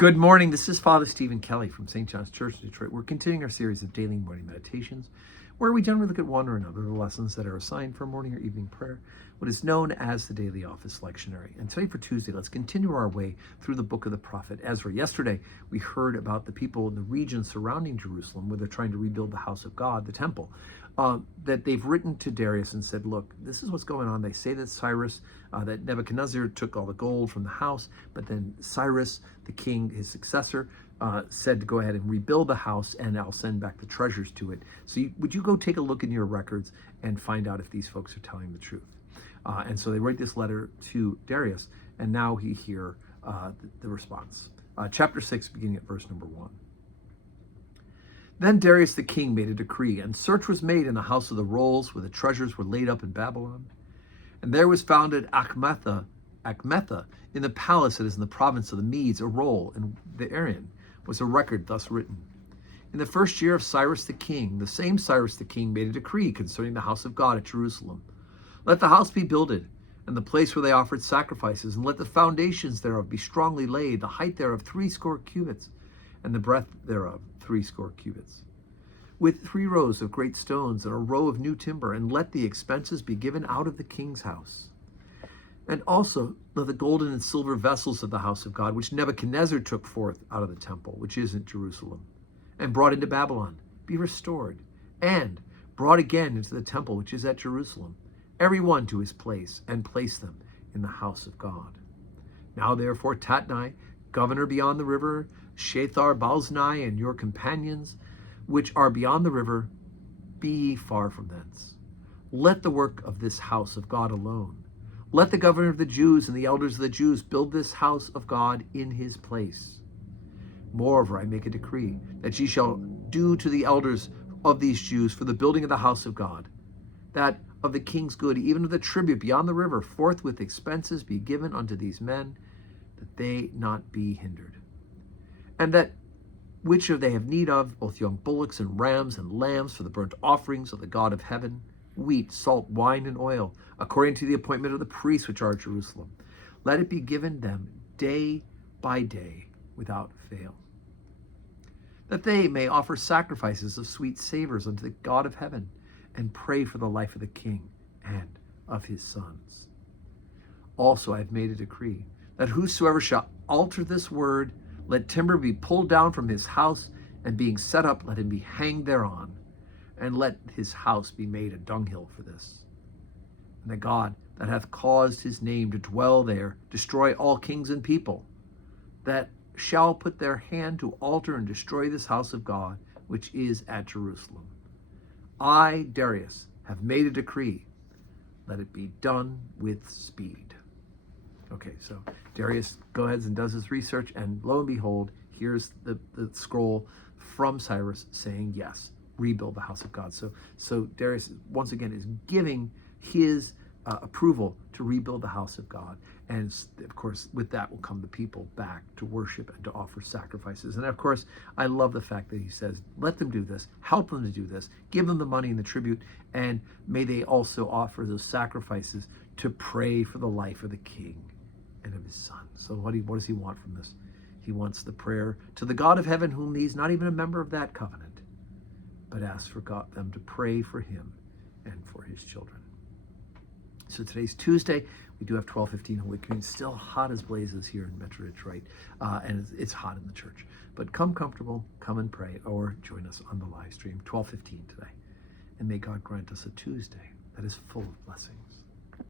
Good morning. This is Father Stephen Kelly from St. John's Church in Detroit. We're continuing our series of daily morning meditations, where we generally look at one or another of the lessons that are assigned for morning or evening prayer, what is known as the Daily Office Lectionary. And today for Tuesday, let's continue our way through the book of the prophet Ezra. Yesterday, we heard about the people in the region surrounding Jerusalem, where they're trying to rebuild the house of God, the temple, that they've written to Darius and said, look, this is what's going on. They say that that Nebuchadnezzar took all the gold from the house, but then Cyrus, the king, his successor, said to go ahead and rebuild the house, and I'll send back the treasures to it. So would you go take a look in your records and find out if these folks are telling the truth? And so they write this letter to Darius, and now he hear the response. Chapter 6, beginning at verse number 1. Then Darius the king made a decree, and search was made in the house of the rolls, where the treasures were laid up in Babylon. And there was founded Achmetha in the palace that is in the province of the Medes, a roll, and therein was a record thus written. In the first year of Cyrus the king, the same Cyrus the king made a decree concerning the house of God at Jerusalem. Let the house be builded, and the place where they offered sacrifices, and let the foundations thereof be strongly laid, the height thereof 60 cubits, and the breadth thereof 60 cubits, with 3 rows of great stones and a row of new timber, and let the expenses be given out of the king's house. And also let the golden and silver vessels of the house of God, which Nebuchadnezzar took forth out of the temple, which is in Jerusalem, and brought into Babylon, be restored, and brought again into the temple, which is at Jerusalem, every one to his place, and place them in the house of God. Now therefore Tatnai, governor beyond the river, Shethar-Boznai, and your companions, which are beyond the river, be ye far from thence. Let the work of this house of God alone. Let the governor of the Jews and the elders of the Jews build this house of God in his place. Moreover, I make a decree that ye shall do to the elders of these Jews for the building of the house of God, that of the king's good, even of the tribute beyond the river, forthwith expenses be given unto these men, that they not be hindered. And that which they have need of, both young bullocks and rams and lambs for the burnt offerings of the God of heaven, wheat, salt, wine, and oil, according to the appointment of the priests which are at Jerusalem, let it be given them day by day without fail, that they may offer sacrifices of sweet savors unto the God of heaven, and pray for the life of the king and of his sons. Also I have made a decree that whosoever shall alter this word, let timber be pulled down from his house, and being set up, let him be hanged thereon, and let his house be made a dunghill for this. And the God that hath caused his name to dwell there destroy all kings and people, that shall put their hand to alter and destroy this house of God, which is at Jerusalem. I, Darius, have made a decree. Let it be done with speed. Okay, so Darius goes and does his research, and lo and behold, here's the scroll from Cyrus saying, yes, rebuild the house of God. So Darius, once again, is giving his approval to rebuild the house of God. And of course, with that will come the people back to worship and to offer sacrifices. And of course, I love the fact that he says, let them do this, help them to do this, give them the money and the tribute, and may they also offer those sacrifices to pray for the life of the king and of his son. So what does he want from this? He wants the prayer to the God of heaven, whom he's not even a member of that covenant, but asks for them to pray for him and for his children. So today's Tuesday. We do have 12:15 Holy Communion, still hot as blazes here in Metro Detroit, and it's hot in the church. But come comfortable, come and pray, or join us on the live stream, 12:15 today. And may God grant us a Tuesday that is full of blessings.